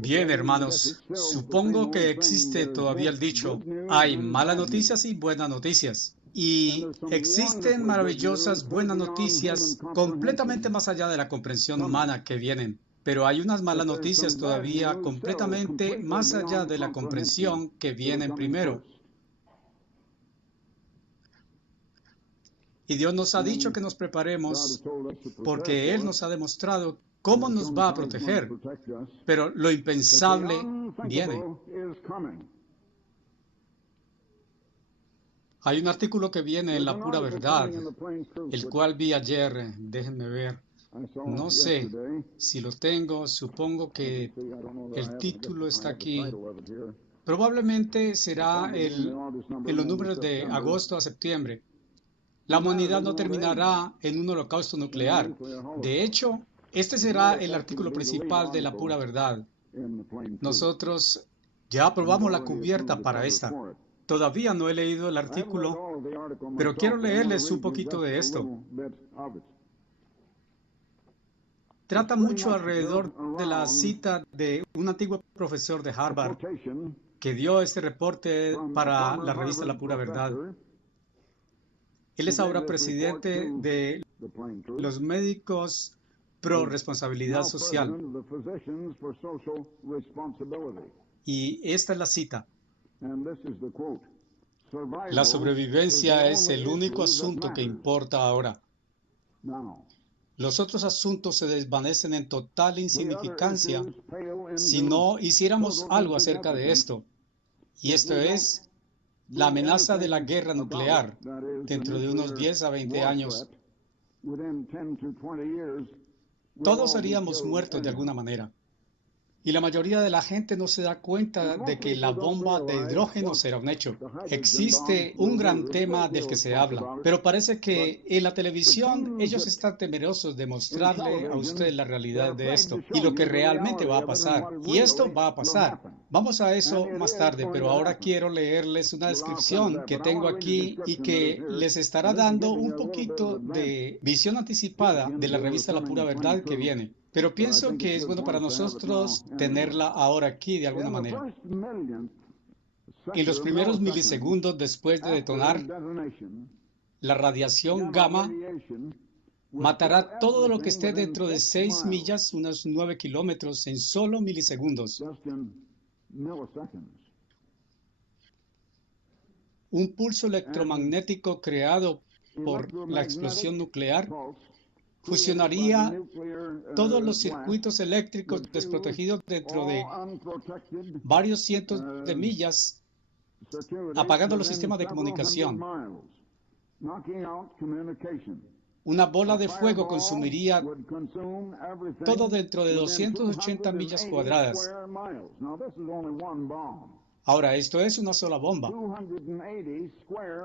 Bien, hermanos, supongo que existe todavía el dicho, hay malas noticias y buenas noticias. Y existen maravillosas buenas noticias completamente más allá de la comprensión humana que vienen. Pero hay unas malas noticias todavía completamente más allá de la comprensión que vienen primero. Y Dios nos ha dicho que nos preparemos porque Él nos ha demostrado cómo nos va a proteger. Pero lo impensable viene. Hay un artículo que viene en La Pura Verdad, el cual vi ayer, déjenme ver, no sé si lo tengo, supongo que el título está aquí. Probablemente será en los números de agosto a septiembre. La humanidad no terminará en un holocausto nuclear. De hecho, este será el artículo principal de La Pura Verdad. Nosotros ya aprobamos la cubierta para esta. Todavía no he leído el artículo, pero quiero leerles un poquito de esto. Trata mucho alrededor de la cita de un antiguo profesor de Harvard que dio este reporte para la revista La Pura Verdad. Él es ahora presidente de los médicos pro responsabilidad social. Y esta es la cita. La sobrevivencia es el único asunto que importa ahora. Los otros asuntos se desvanecen en total insignificancia si no hiciéramos algo acerca de esto. Y esto es la amenaza de la guerra nuclear dentro de unos 10 a 20 años. Todos seríamos muertos de alguna manera. Y la mayoría de la gente no se da cuenta de que la bomba de hidrógeno será un hecho. Existe un gran tema del que se habla, pero parece que en la televisión ellos están temerosos de mostrarle a usted la realidad de esto y lo que realmente va a pasar. Y esto va a pasar. Vamos a eso más tarde, pero ahora quiero leerles una descripción que tengo aquí y que les estará dando un poquito de visión anticipada de la revista La Pura Verdad que viene. Pero pienso que es bueno para nosotros tenerla ahora aquí de alguna manera. En los primeros milisegundos después de detonar, la radiación gamma matará todo lo que esté dentro de 6 millas, unos 9 kilómetros, en solo milisegundos. Un pulso electromagnético creado por la explosión nuclear fusionaría todos los circuitos eléctricos desprotegidos dentro de varios cientos de millas, apagando los sistemas de comunicación. Una bola de fuego consumiría todo dentro de 280 millas cuadradas. Ahora, esto es una sola bomba.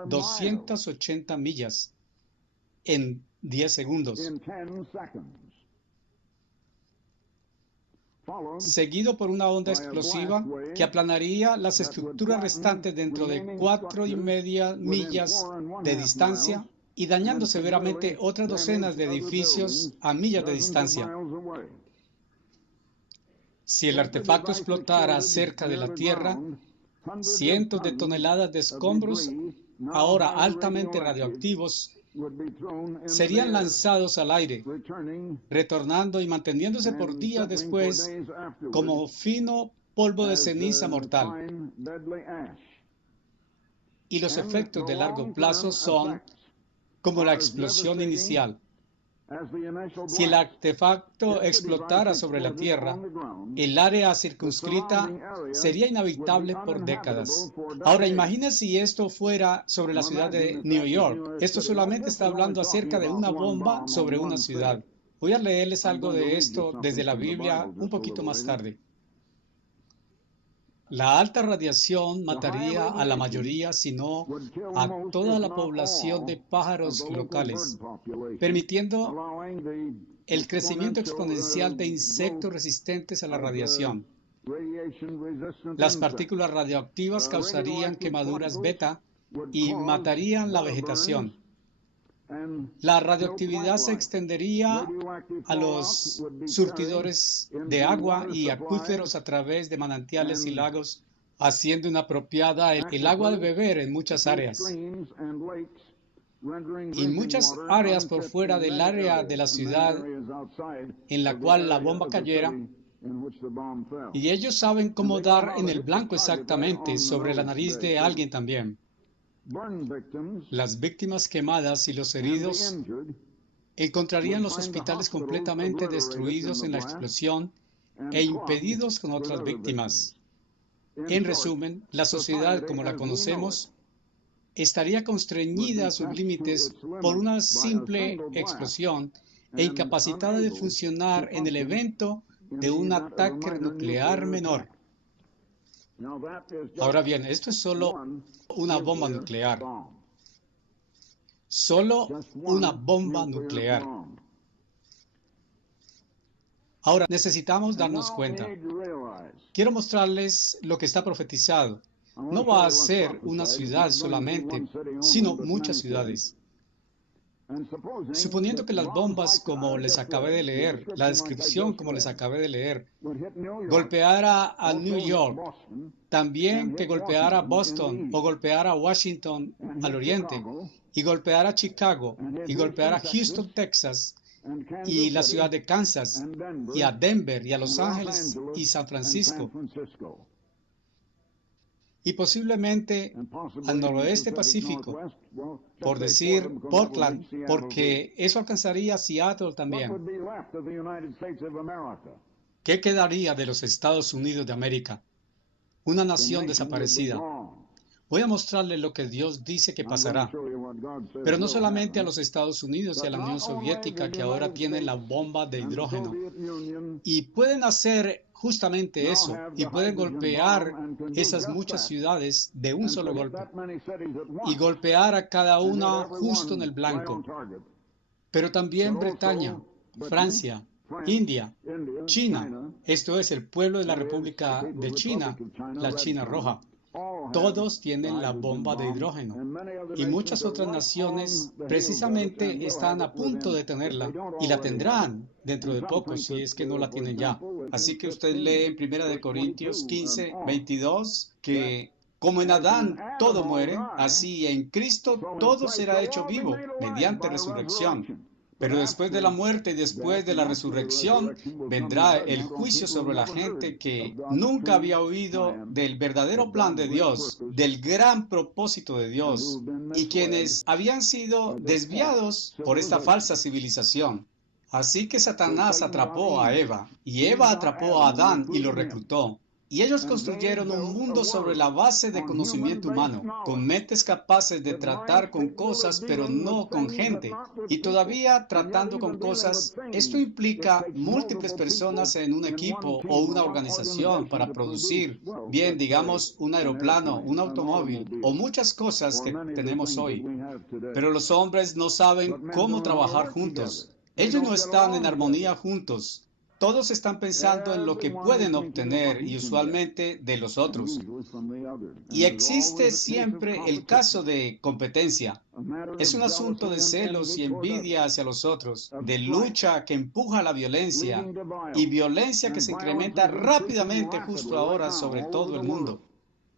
280 millas en 10 segundos. Seguido por una onda explosiva que aplanaría las estructuras restantes dentro de 4,5 millas de distancia y dañando severamente otras docenas de edificios a millas de distancia. Si el artefacto explotara cerca de la Tierra, cientos de toneladas de escombros, ahora altamente radioactivos, serían lanzados al aire, retornando y manteniéndose por días después como fino polvo de ceniza mortal. Y los efectos de largo plazo son como la explosión inicial. Si el artefacto explotara sobre la Tierra, el área circunscrita sería inhabitable por décadas. Ahora, imagine si esto fuera sobre la ciudad de New York. Esto solamente está hablando acerca de una bomba sobre una ciudad. Voy a leerles algo de esto desde la Biblia un poquito más tarde. La alta radiación mataría a la mayoría, si no a toda la población de pájaros locales, permitiendo el crecimiento exponencial de insectos resistentes a la radiación. Las partículas radioactivas causarían quemaduras beta y matarían la vegetación. La radioactividad se extendería a los surtidores de agua y acuíferos a través de manantiales y lagos, haciendo inapropiada el agua de beber en muchas áreas. Y muchas áreas por fuera del área de la ciudad en la cual la bomba cayera, y ellos saben cómo dar en el blanco exactamente sobre la nariz de alguien también. Las víctimas quemadas y los heridos encontrarían los hospitales completamente destruidos en la explosión e impedidos con otras víctimas. En resumen, la sociedad como la conocemos estaría constreñida a sus límites por una simple explosión e incapacitada de funcionar en el evento de un ataque nuclear menor. Ahora bien, esto es solo una bomba nuclear. Solo una bomba nuclear. Ahora, necesitamos darnos cuenta. Quiero mostrarles lo que está profetizado. No va a ser una ciudad solamente, sino muchas ciudades. Suponiendo que las bombas, como les acabé de leer, la descripción como les acabé de leer, golpeara a New York, también que golpeara a Boston o golpeara a Washington al oriente, y golpeara a Chicago, y golpeara a Houston, Texas, y la ciudad de Kansas, y a Denver, y a Los Ángeles, y San Francisco, y posiblemente al noroeste Pacífico, por decir Portland, porque eso alcanzaría a Seattle también. ¿Qué quedaría de los Estados Unidos de América? Una nación desaparecida. Voy a mostrarles lo que Dios dice que pasará. Pero no solamente a los Estados Unidos y a la Unión Soviética, que ahora tienen la bomba de hidrógeno. Y pueden hacer justamente eso, y pueden golpear esas muchas ciudades de un solo golpe, y golpear a cada una justo en el blanco. Pero también Bretaña, Francia, India, China, esto es el pueblo de la República de China, la China Roja. Todos tienen la bomba de hidrógeno y muchas otras naciones precisamente están a punto de tenerla y la tendrán dentro de poco si es que no la tienen ya. Así que usted lee en 1 Corintios 15, 22 que como en Adán todo muere, así en Cristo todo será hecho vivo mediante resurrección. Pero después de la muerte y después de la resurrección vendrá el juicio sobre la gente que nunca había oído del verdadero plan de Dios, del gran propósito de Dios, y quienes habían sido desviados por esta falsa civilización. Así que Satanás atrapó a Eva, y Eva atrapó a Adán y lo reclutó. Y ellos construyeron un mundo sobre la base de conocimiento humano, con mentes capaces de tratar con cosas, pero no con gente. Y todavía tratando con cosas, esto implica múltiples personas en un equipo o una organización para producir, bien, digamos, un aeroplano, un automóvil o muchas cosas que tenemos hoy. Pero los hombres no saben cómo trabajar juntos. Ellos no están en armonía juntos. Todos están pensando en lo que pueden obtener y usualmente de los otros. Y existe siempre el caso de competencia. Es un asunto de celos y envidia hacia los otros, de lucha que empuja a la violencia y violencia que se incrementa rápidamente justo ahora sobre todo el mundo.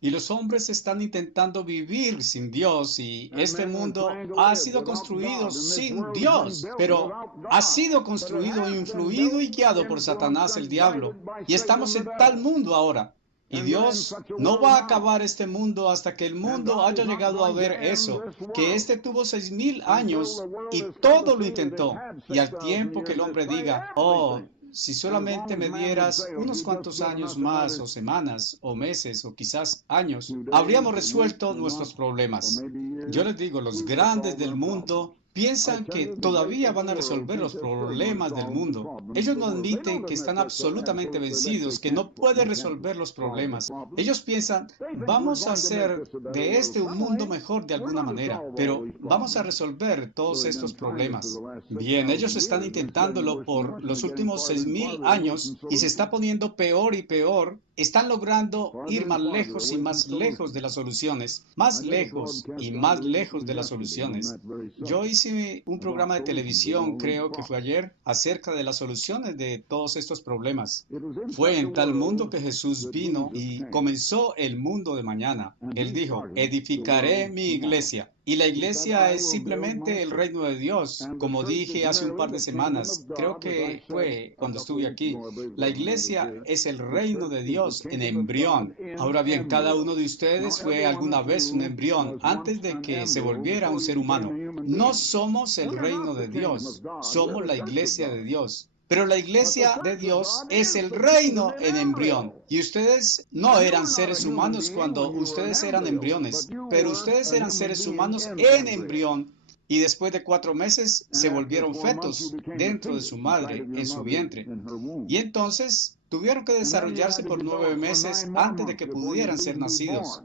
Y los hombres están intentando vivir sin Dios y este mundo ha sido construido sin Dios, pero ha sido construido, influido y guiado por Satanás el diablo. Y estamos en tal mundo ahora. Y Dios no va a acabar este mundo hasta que el mundo haya llegado a ver eso, que este tuvo 6,000 años y todo lo intentó. Y al tiempo que el hombre diga, oh, si solamente me dieras unos cuantos años más, o semanas, o meses, o quizás años, habríamos resuelto nuestros problemas. Yo les digo, los grandes del mundo piensan que todavía van a resolver los problemas del mundo. Ellos no admiten que están absolutamente vencidos, que no pueden resolver los problemas. Ellos piensan, vamos a hacer de este un mundo mejor de alguna manera, pero vamos a resolver todos estos problemas. Bien, ellos están intentándolo por los últimos 6,000 años y se está poniendo peor y peor están logrando ir más lejos y más lejos de las soluciones, más lejos y más lejos de las soluciones. Yo hice un programa de televisión, creo que fue ayer, acerca de las soluciones de todos estos problemas. Fue en tal mundo que Jesús vino y comenzó el mundo de mañana. Él dijo, edificaré mi iglesia. Y la iglesia es simplemente el reino de Dios. Como dije hace un par de semanas, creo que fue cuando estuve aquí, la iglesia es el reino de Dios en embrión. Ahora bien, cada uno de ustedes fue alguna vez un embrión antes de que se volviera un ser humano. No somos el reino de Dios, somos la iglesia de Dios. Pero la iglesia de Dios es el reino en embrión. Y ustedes no eran seres humanos cuando ustedes eran embriones, pero ustedes eran seres humanos en embrión. Y después de 4 meses se volvieron fetos dentro de su madre, en su vientre. Y entonces tuvieron que desarrollarse por 9 meses antes de que pudieran ser nacidos.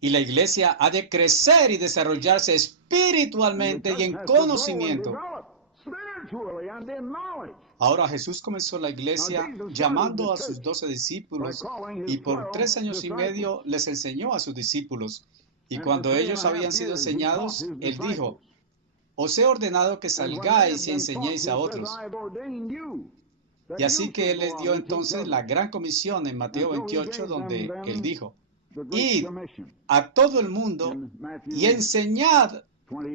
Y la iglesia ha de crecer y desarrollarse espiritualmente y en conocimiento. Ahora Jesús comenzó la iglesia llamando a sus 12 discípulos y por 3 años y medio les enseñó a sus discípulos. Y cuando ellos habían sido enseñados, Él dijo, os he ordenado que salgáis y enseñéis a otros. Y así que Él les dio entonces la gran comisión en Mateo 28, donde Él dijo, id a todo el mundo y enseñad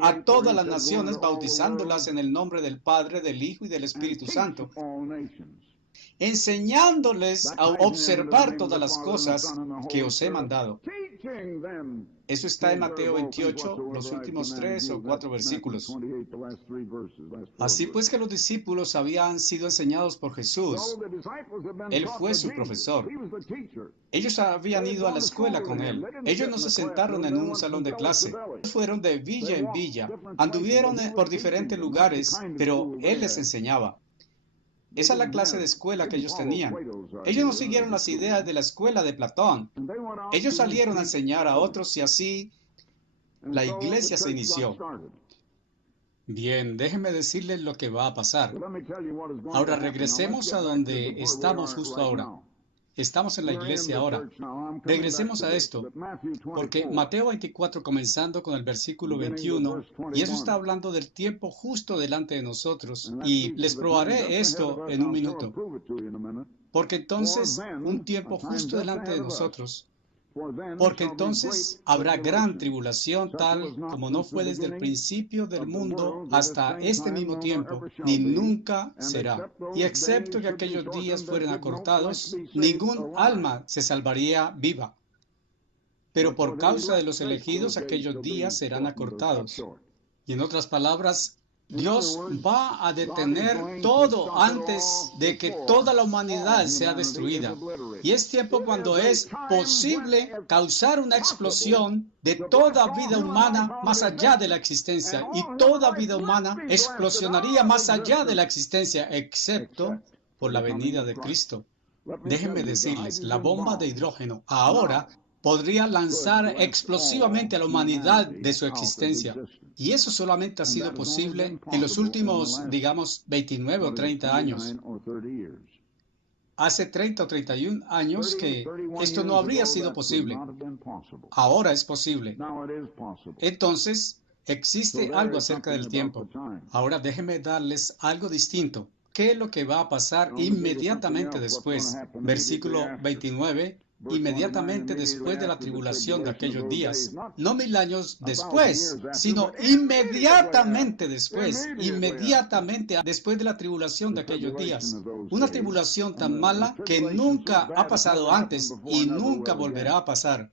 a todas las naciones, bautizándolas en el nombre del Padre, del Hijo y del Espíritu Santo, enseñándoles a observar todas las cosas que os he mandado. Eso está en Mateo 28, los últimos 3 o 4 versículos. Así pues que los discípulos habían sido enseñados por Jesús. Él fue su profesor. Ellos habían ido a la escuela con Él. Ellos no se sentaron en un salón de clase. Fueron de villa en villa. Anduvieron por diferentes lugares, pero Él les enseñaba. Esa es la clase de escuela que ellos tenían. Ellos no siguieron las ideas de la escuela de Platón. Ellos salieron a enseñar a otros y así la iglesia se inició. Bien, déjenme decirles lo que va a pasar. Ahora regresemos a donde estamos justo ahora. Estamos en la iglesia ahora. Regresemos a esto, porque Mateo 24, comenzando con el versículo 21, y eso está hablando del tiempo justo delante de nosotros, y les probaré esto en un minuto. Porque entonces, un tiempo justo delante de nosotros, porque entonces habrá gran tribulación tal como no fue desde el principio del mundo hasta este mismo tiempo, ni nunca será. Y excepto que aquellos días fueran acortados, ningún alma se salvaría viva. Pero por causa de los elegidos, aquellos días serán acortados. Y en otras palabras, Dios va a detener todo antes de que toda la humanidad sea destruida. Y es tiempo cuando es posible causar una explosión de toda vida humana más allá de la existencia. Y toda vida humana explosionaría más allá de la existencia, excepto por la venida de Cristo. Déjenme decirles, la bomba de hidrógeno ahora podría lanzar explosivamente a la humanidad de su existencia. Y eso solamente ha sido posible en los últimos, digamos, 29 o 30 años. Hace 30 o 31 años que esto no habría sido posible. Ahora es posible. Entonces, existe algo acerca del tiempo. Ahora déjenme darles algo distinto. ¿Qué es lo que va a pasar inmediatamente después? Versículo 29. Inmediatamente después de la tribulación de aquellos días, no 1000 años después, sino inmediatamente después de la tribulación de aquellos días. Una tribulación tan mala que nunca ha pasado antes y nunca volverá a pasar.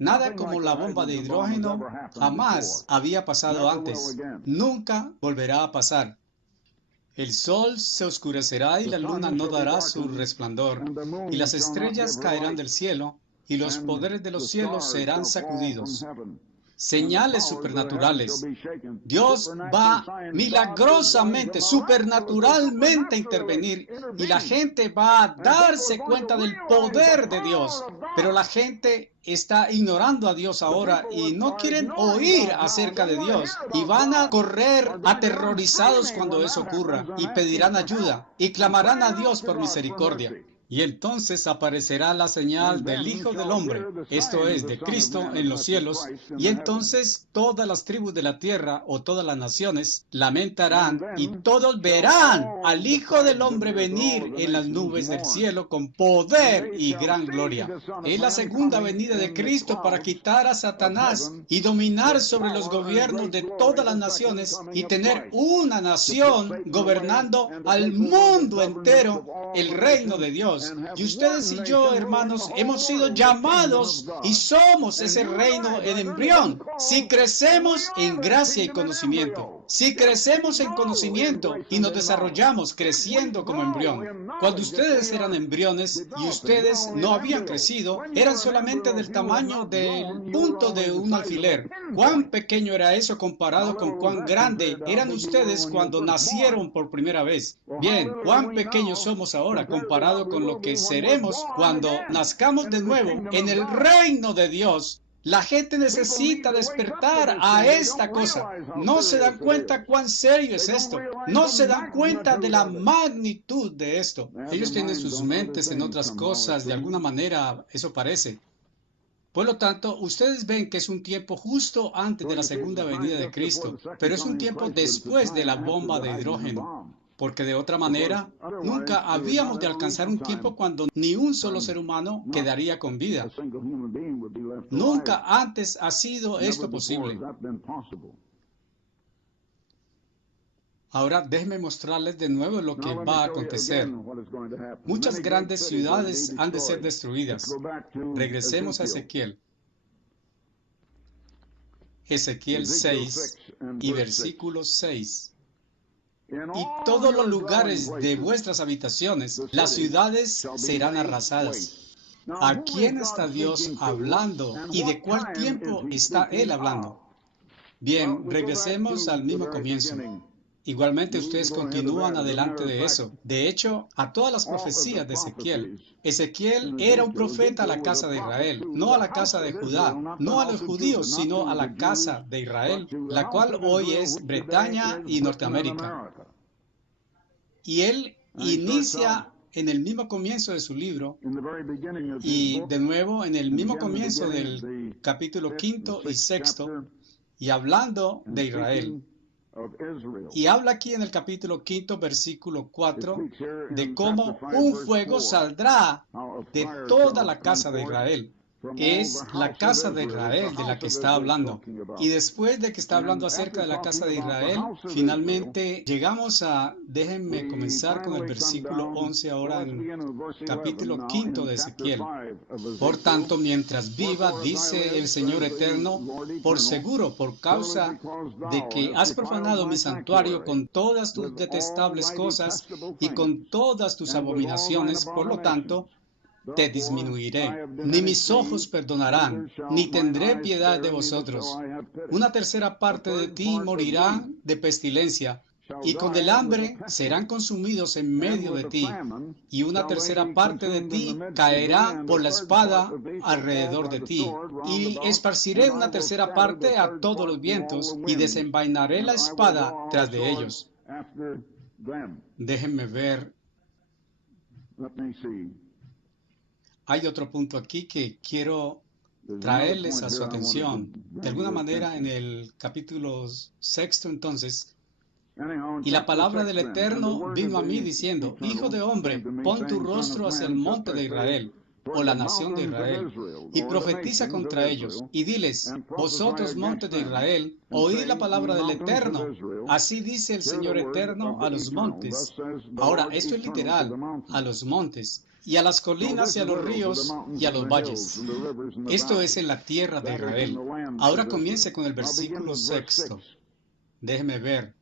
Nada como la bomba de hidrógeno jamás había pasado antes. Nunca volverá a pasar. El sol se oscurecerá y la luna no dará su resplandor, y las estrellas caerán del cielo, y los poderes de los cielos serán sacudidos. Señales supernaturales. Dios va milagrosamente, supernaturalmente a intervenir, y la gente va a darse cuenta del poder de Dios. Pero la gente está ignorando a Dios ahora y no quieren oír acerca de Dios, y van a correr aterrorizados cuando eso ocurra, y pedirán ayuda, y clamarán a Dios por misericordia. Y entonces aparecerá la señal del Hijo del Hombre, esto es, de Cristo en los cielos, y entonces todas las tribus de la tierra o todas las naciones lamentarán y todos verán al Hijo del Hombre venir en las nubes del cielo con poder y gran gloria. Es la segunda venida de Cristo para quitar a Satanás y dominar sobre los gobiernos de todas las naciones y tener una nación gobernando al mundo entero, el reino de Dios. Y ustedes y yo, hermanos, hemos sido llamados y somos ese reino en embrión. Si crecemos en gracia y conocimiento, si crecemos en conocimiento y nos desarrollamos creciendo como embrión. Cuando ustedes eran embriones y ustedes no habían crecido, eran solamente del tamaño del punto de un alfiler. ¿Cuán pequeño era eso comparado con cuán grande eran ustedes cuando nacieron por primera vez? Bien, ¿cuán pequeños somos ahora comparado con lo que seremos cuando nazcamos de nuevo en el reino de Dios? La gente necesita despertar a esta cosa. No se dan cuenta cuán serio es esto. No se dan cuenta de la magnitud de esto. Ellos tienen sus mentes en otras cosas, de alguna manera eso parece. Por lo tanto, ustedes ven que es un tiempo justo antes de la segunda venida de Cristo, pero es un tiempo después de la bomba de hidrógeno. Porque de otra manera, nunca habíamos de alcanzar un tiempo cuando ni un solo ser humano quedaría con vida. Nunca antes ha sido esto posible. Ahora déjenme mostrarles de nuevo lo que va a acontecer. Muchas grandes ciudades han de ser destruidas. Regresemos a Ezequiel. Ezequiel 6 y versículo 6. Y todos los lugares de vuestras habitaciones, las ciudades serán arrasadas. ¿A quién está Dios hablando y de cuál tiempo está Él hablando? Bien, regresemos al mismo comienzo. Igualmente ustedes continúan adelante de eso. De hecho, a todas las profecías de Ezequiel. Ezequiel era un profeta a la casa de Israel, no a la casa de Judá, no a los judíos, sino a la casa de Israel, la cual hoy es Bretaña y Norteamérica. Y él inicia en el mismo comienzo de su libro y de nuevo en el mismo comienzo del capítulo 5 y 6 y hablando de Israel. Y habla aquí en el capítulo 5, versículo 4, de cómo un fuego saldrá de toda la casa de Israel. Es la casa de Israel de la que está hablando. Y después de que está hablando acerca de la casa de Israel, finalmente llegamos a, déjenme comenzar con el versículo 11 ahora en capítulo 5 de Ezequiel. Por tanto, mientras viva, dice el Señor Eterno, por seguro, por causa de que has profanado mi santuario con todas tus detestables cosas y con todas tus abominaciones, por lo tanto, te disminuiré, ni mis ojos perdonarán, ni tendré piedad de vosotros. Una tercera parte de ti morirá de pestilencia, y con el hambre serán consumidos en medio de ti, y una tercera parte de ti caerá por la espada alrededor de ti, y esparciré una tercera parte a todos los vientos, y desenvainaré la espada tras de ellos. Déjenme ver. Hay otro punto aquí que quiero traerles a su atención. De alguna manera en el capítulo 6 entonces, y la palabra del Eterno vino a mí diciendo, Hijo de hombre, pon tu rostro hacia el monte de Israel, o la nación de Israel, y profetiza contra ellos, y diles, vosotros montes de Israel, oíd la palabra del Eterno. Así dice el Señor Eterno a los montes. Ahora, esto es literal, a los montes, y a las colinas y a los ríos y a los valles. Esto es en la tierra de Israel. Ahora comience con el versículo 6. Déjeme ver.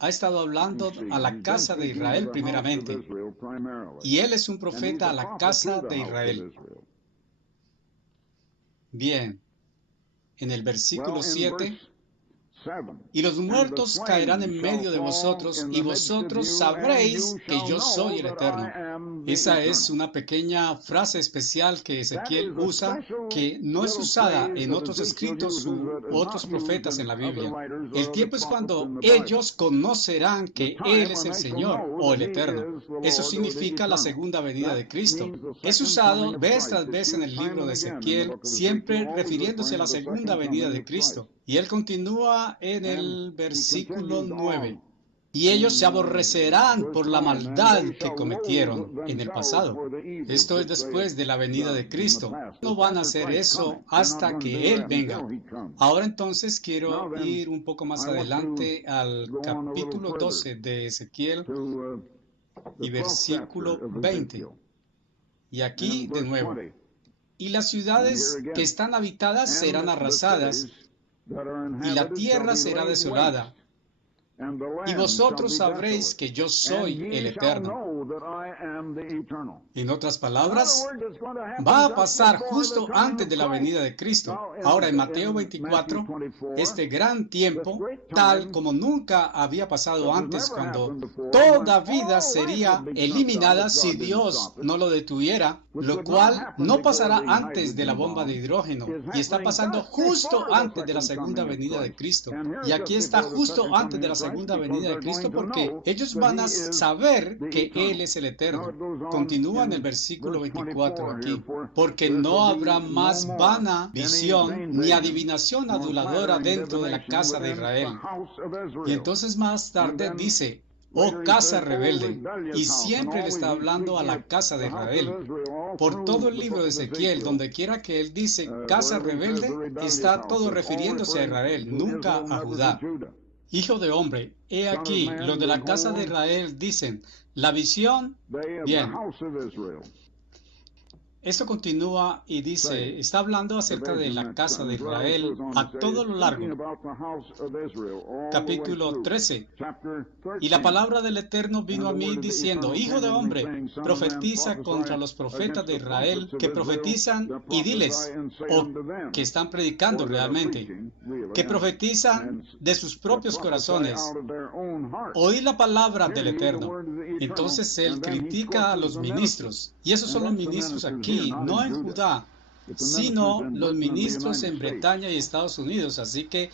Ha estado hablando a la casa de Israel primeramente, y él es un profeta a la casa de Israel. Bien, en el versículo 7, y los muertos caerán en medio de vosotros, y vosotros sabréis que yo soy el Eterno. Esa es una pequeña frase especial que Ezequiel usa, que no es usada en otros escritos u otros profetas en la Biblia. El tiempo es cuando ellos conocerán que Él es el Señor o el Eterno. Eso significa la segunda venida de Cristo. Es usado vez tras vez en el libro de Ezequiel, siempre refiriéndose a la segunda venida de Cristo. Y él continúa en el versículo 9. Y ellos se aborrecerán por la maldad que cometieron en el pasado. Esto es después de la venida de Cristo. No van a hacer eso hasta que Él venga. Ahora entonces quiero ir un poco más adelante al capítulo 12 de Ezequiel y versículo 20. Y aquí de nuevo. Y las ciudades que están habitadas serán arrasadas, y la tierra será desolada. Y vosotros sabréis que yo soy el Eterno. En otras palabras, va a pasar justo antes de la venida de Cristo. Ahora en Mateo 24, este gran tiempo, tal como nunca había pasado antes, cuando toda vida sería eliminada si Dios no lo detuviera, lo cual no pasará antes de la bomba de hidrógeno, y está pasando justo antes de la segunda venida de Cristo. Y aquí está justo antes de la segunda venida de Cristo, porque ellos van a saber que Él es el Eterno. Continúa en el versículo 24 aquí. Porque no habrá más vana visión ni adivinación aduladora dentro de la casa de Israel. Y entonces más tarde dice, oh casa rebelde, y siempre le está hablando a la casa de Israel. Por todo el libro de Ezequiel, donde quiera que él dice casa rebelde, está todo refiriéndose a Israel, nunca a Judá. Hijo de hombre, he aquí, los de la casa de Israel dicen, la visión, bien. Esto continúa y dice, está hablando acerca de la casa de Israel a todo lo largo. Capítulo 13. Y la palabra del Eterno vino a mí diciendo, Hijo de hombre, profetiza contra los profetas de Israel que profetizan y diles, o que están predicando realmente, que profetizan de sus propios corazones. Oí la palabra del Eterno. Entonces él critica a los ministros, y esos son los ministros aquí, no en Judá, sino los ministros en Bretaña y Estados Unidos. Así que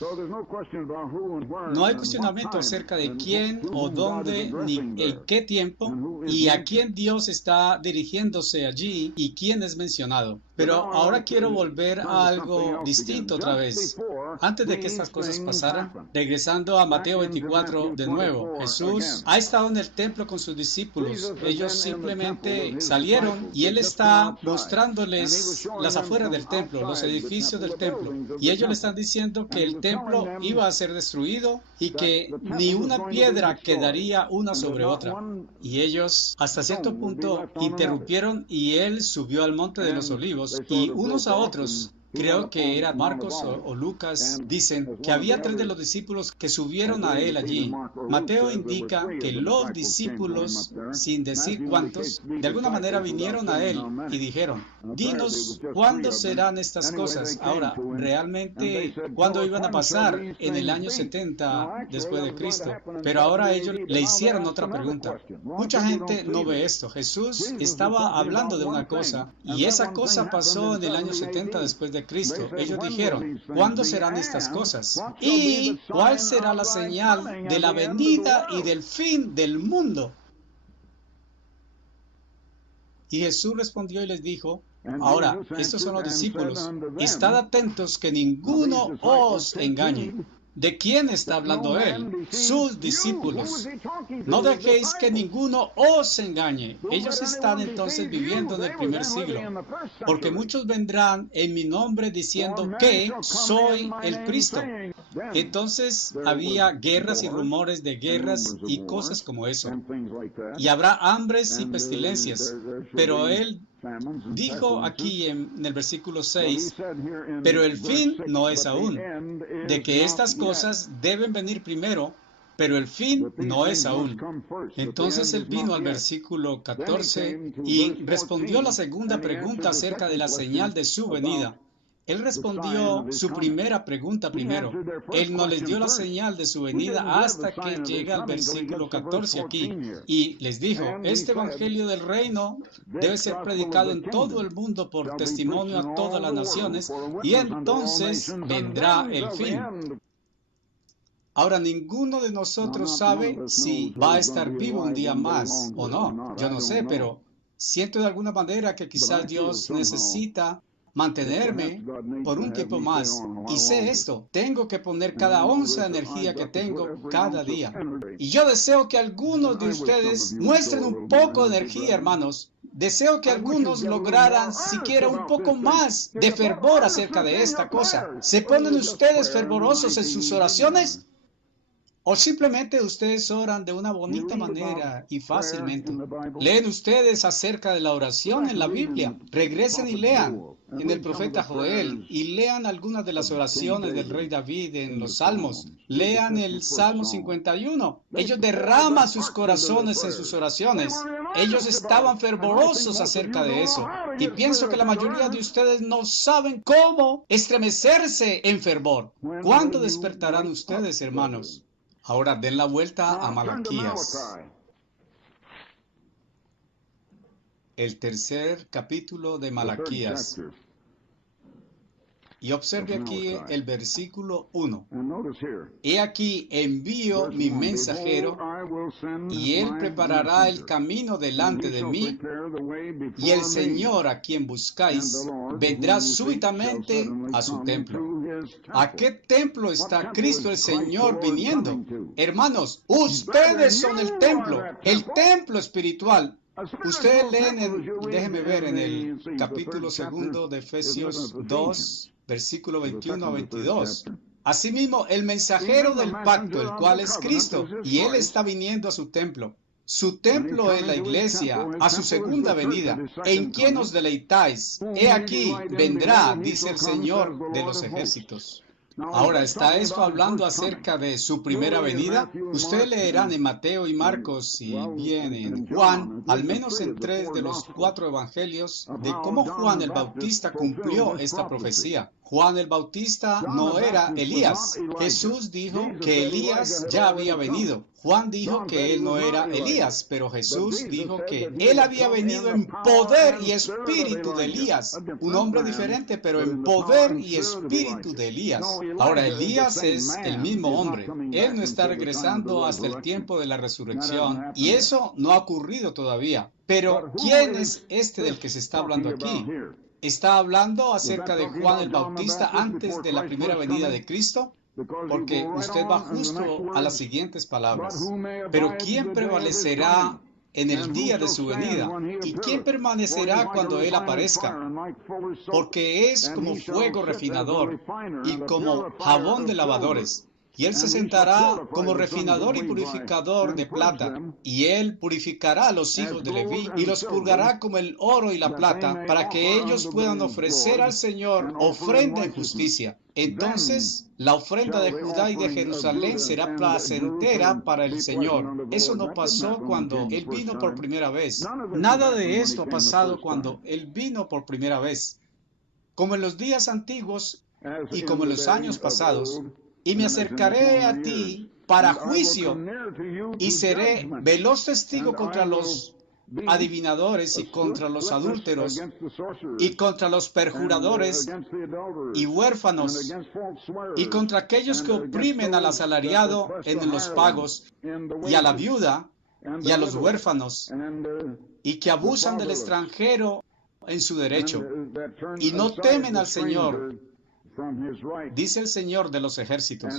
no hay cuestionamiento acerca de quién o dónde ni en qué tiempo y a quién Dios está dirigiéndose allí y quién es mencionado. Pero ahora quiero volver a algo distinto otra vez. Antes de que estas cosas pasaran, regresando a Mateo 24 de nuevo, Jesús ha estado en el templo con sus discípulos. Ellos simplemente salieron y Él está mostrándoles las afuera del templo, los edificios del templo. Y ellos le están diciendo que el templo iba a ser destruido y que ni una piedra quedaría una sobre otra. Y ellos hasta cierto punto interrumpieron y Él subió al monte de los olivos y unos a otros, creo que era Marcos o Lucas, dicen que había 3 de los discípulos que subieron a él allí. Mateo indica que los discípulos, sin decir cuántos, de alguna manera vinieron a él y dijeron, dinos, ¿cuándo serán estas cosas? Ahora, realmente, ¿cuándo iban a pasar? En el año 70 después de Cristo. Pero ahora ellos le hicieron otra pregunta. Mucha gente no ve esto. Jesús estaba hablando de una cosa y esa cosa pasó en el año 70 después de Cristo. Ellos dijeron, ¿cuándo serán estas cosas? ¿Y cuál será la señal de la venida y del fin del mundo? Y Jesús respondió y les dijo, ahora, estos son los discípulos, estad atentos que ninguno os engañe. ¿De quién está hablando él? Sus discípulos. No dejéis que ninguno os engañe. Ellos están entonces viviendo en el primer siglo. Porque muchos vendrán en mi nombre diciendo que soy el Cristo. Entonces había guerras y rumores de guerras y cosas como eso. Y habrá hambres y pestilencias. Pero él dijo aquí en el versículo 6, pero el fin no es aún, de que estas cosas deben venir primero, pero el fin no es aún. Entonces él vino al versículo 14 y respondió la segunda pregunta acerca de la señal de su venida. Él respondió su primera pregunta primero. Él no les dio la señal de su venida hasta que llega al versículo 14 aquí. Y les dijo, este evangelio del reino debe ser predicado en todo el mundo por testimonio a todas las naciones, y entonces vendrá el fin. Ahora, ninguno de nosotros sabe si va a estar vivo un día más o no. Yo no sé, pero siento de alguna manera que quizás Dios necesita mantenerme por un tiempo más. Y sé esto, tengo que poner cada onza de energía que tengo cada día. Y yo deseo que algunos de ustedes muestren un poco de energía, hermanos. Deseo que algunos lograran siquiera un poco más de fervor acerca de esta cosa. ¿Se ponen ustedes fervorosos en sus oraciones? ¿O simplemente ustedes oran de una bonita manera y fácilmente? ¿Leen ustedes acerca de la oración en la Biblia? Regresen y lean en el profeta Joel y lean algunas de las oraciones del rey David en los Salmos. Lean el Salmo 51. Ellos derraman sus corazones en sus oraciones. Ellos estaban fervorosos acerca de eso. Y pienso que la mayoría de ustedes no saben cómo estremecerse en fervor. ¿Cuándo despertarán ustedes, hermanos? Ahora den la vuelta a Malaquías, el tercer capítulo de Malaquías, y observe aquí el versículo 1. He aquí envío mi mensajero, y él preparará el camino delante de mí, y el Señor a quien buscáis vendrá súbitamente a su templo. ¿A qué templo está Cristo el Señor viniendo? Hermanos, ustedes son el templo espiritual. Ustedes leen, déjenme ver, en el capítulo 2 de Efesios 2, versículo 21 a 22. Asimismo, el mensajero del pacto, el cual es Cristo, y Él está viniendo a su templo. Su templo es la iglesia, a su segunda venida. ¿En quién os deleitáis? He aquí, vendrá, dice el Señor de los ejércitos. Ahora, ¿está esto hablando acerca de su primera venida? Ustedes leerán en Mateo y Marcos y bien en Juan, al menos en 3 de los 4 evangelios, de cómo Juan el Bautista cumplió esta profecía. Juan el Bautista no era Elías. Jesús dijo que Elías ya había venido. Juan dijo que él no era Elías, pero Jesús dijo que él había venido en poder y espíritu de Elías. Un hombre diferente, pero en poder y espíritu de Elías. Ahora, Elías es el mismo hombre. Él no está regresando hasta el tiempo de la resurrección, y eso no ha ocurrido todavía. Pero, ¿quién es este del que se está hablando aquí? ¿Está hablando acerca de Juan el Bautista antes de la primera venida de Cristo? Porque usted va justo a las siguientes palabras. Pero ¿quién prevalecerá en el día de su venida? ¿Y quién permanecerá cuando Él aparezca? Porque es como fuego refinador y como jabón de lavadores. Y Él se sentará como refinador y purificador de plata, y Él purificará a los hijos de Leví, y los purgará como el oro y la plata, para que ellos puedan ofrecer al Señor ofrenda en justicia. Entonces, la ofrenda de Judá y de Jerusalén será placentera para el Señor. Eso no pasó cuando Él vino por primera vez. Nada de esto ha pasado cuando Él vino por primera vez. Como en los días antiguos y como en los años pasados, y me acercaré a ti para juicio, y seré veloz testigo contra los adivinadores y contra los adúlteros y contra los perjuradores y huérfanos y contra aquellos que oprimen al asalariado en los pagos y a la viuda y a los huérfanos y que abusan del extranjero en su derecho y no temen al Señor, dice el Señor de los ejércitos.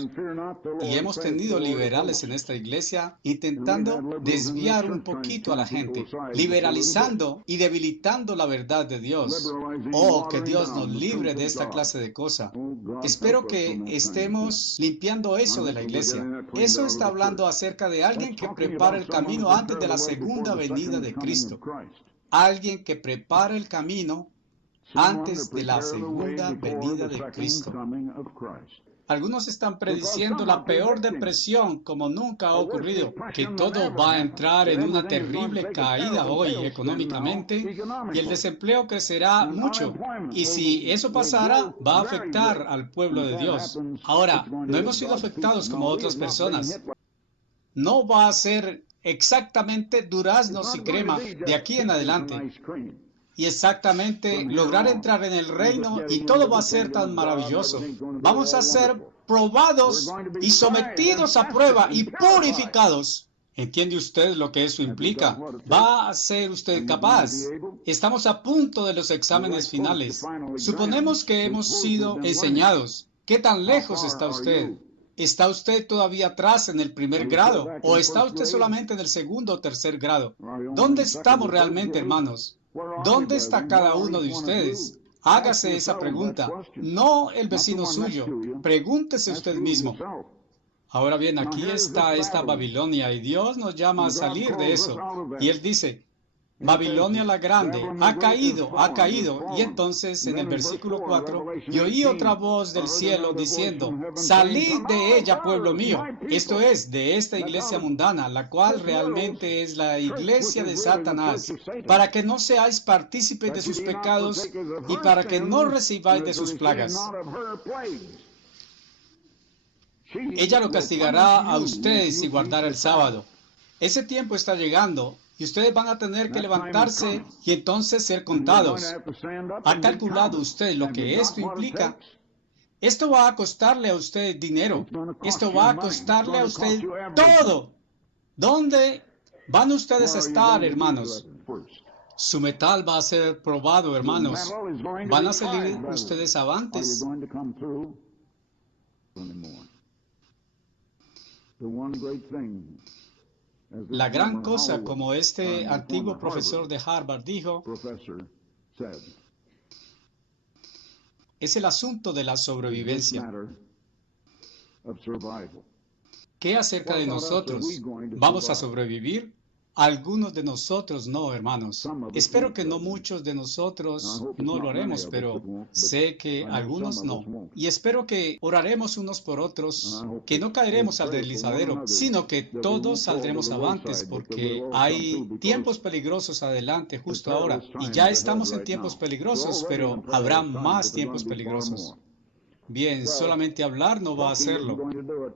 Y hemos tenido liberales en esta iglesia intentando desviar un poquito a la gente, liberalizando y debilitando la verdad de Dios. Oh, que Dios nos libre de esta clase de cosa. Espero que estemos limpiando eso de la iglesia. Eso está hablando acerca de alguien que prepara el camino antes de la segunda venida de Cristo. Alguien que prepara el camino antes de la segunda venida de Cristo. Algunos están prediciendo la peor depresión como nunca ha ocurrido, que todo va a entrar en una terrible caída hoy económicamente y el desempleo crecerá mucho. Y si eso pasara, va a afectar al pueblo de Dios. Ahora, no hemos sido afectados como otras personas. No va a ser exactamente duraznos y crema de aquí en adelante. Y exactamente lograr entrar en el reino y todo va a ser tan maravilloso. Vamos a ser probados y sometidos a prueba y purificados. ¿Entiende usted lo que eso implica? ¿Va a ser usted capaz? Estamos a punto de los exámenes finales. Suponemos que hemos sido enseñados. ¿Qué tan lejos está usted? ¿Está usted todavía atrás en el primer grado? ¿O está usted solamente en el segundo o tercer grado? ¿Dónde estamos realmente, hermanos? ¿Dónde está cada uno de ustedes? Hágase esa pregunta, no el vecino suyo. Pregúntese usted mismo. Ahora bien, aquí está esta Babilonia y Dios nos llama a salir de eso. Y Él dice, Babilonia la grande ha caído. Y entonces en el versículo 4, y oí otra voz del cielo diciendo, salid de ella, pueblo mío. Esto es, de esta iglesia mundana, la cual realmente es la iglesia de Satanás, para que no seáis partícipes de sus pecados y para que no recibáis de sus plagas. Ella lo castigará a ustedes si guardara el sábado. Ese tiempo está llegando. Y ustedes van a tener que levantarse y entonces ser contados. ¿Ha calculado usted lo que esto implica? Esto va a costarle a usted dinero. Esto va a costarle a usted todo. ¿Dónde van ustedes a estar, hermanos? Su metal va a ser probado, hermanos. ¿Van a salir ustedes avantes? La gran cosa, como este antiguo profesor de Harvard dijo, es el asunto de la sobrevivencia. ¿Qué acerca de nosotros? ¿Vamos a sobrevivir? Algunos de nosotros no, hermanos. Espero que no muchos de nosotros no lo haremos, pero sé que algunos no. Y espero que oraremos unos por otros, que no caeremos al deslizadero, sino que todos saldremos avantes, porque hay tiempos peligrosos adelante justo ahora. Y ya estamos en tiempos peligrosos, pero habrá más tiempos peligrosos. Bien, solamente hablar no va a hacerlo.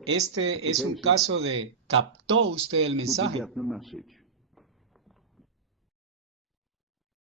Este es un caso de ¿captó usted el mensaje?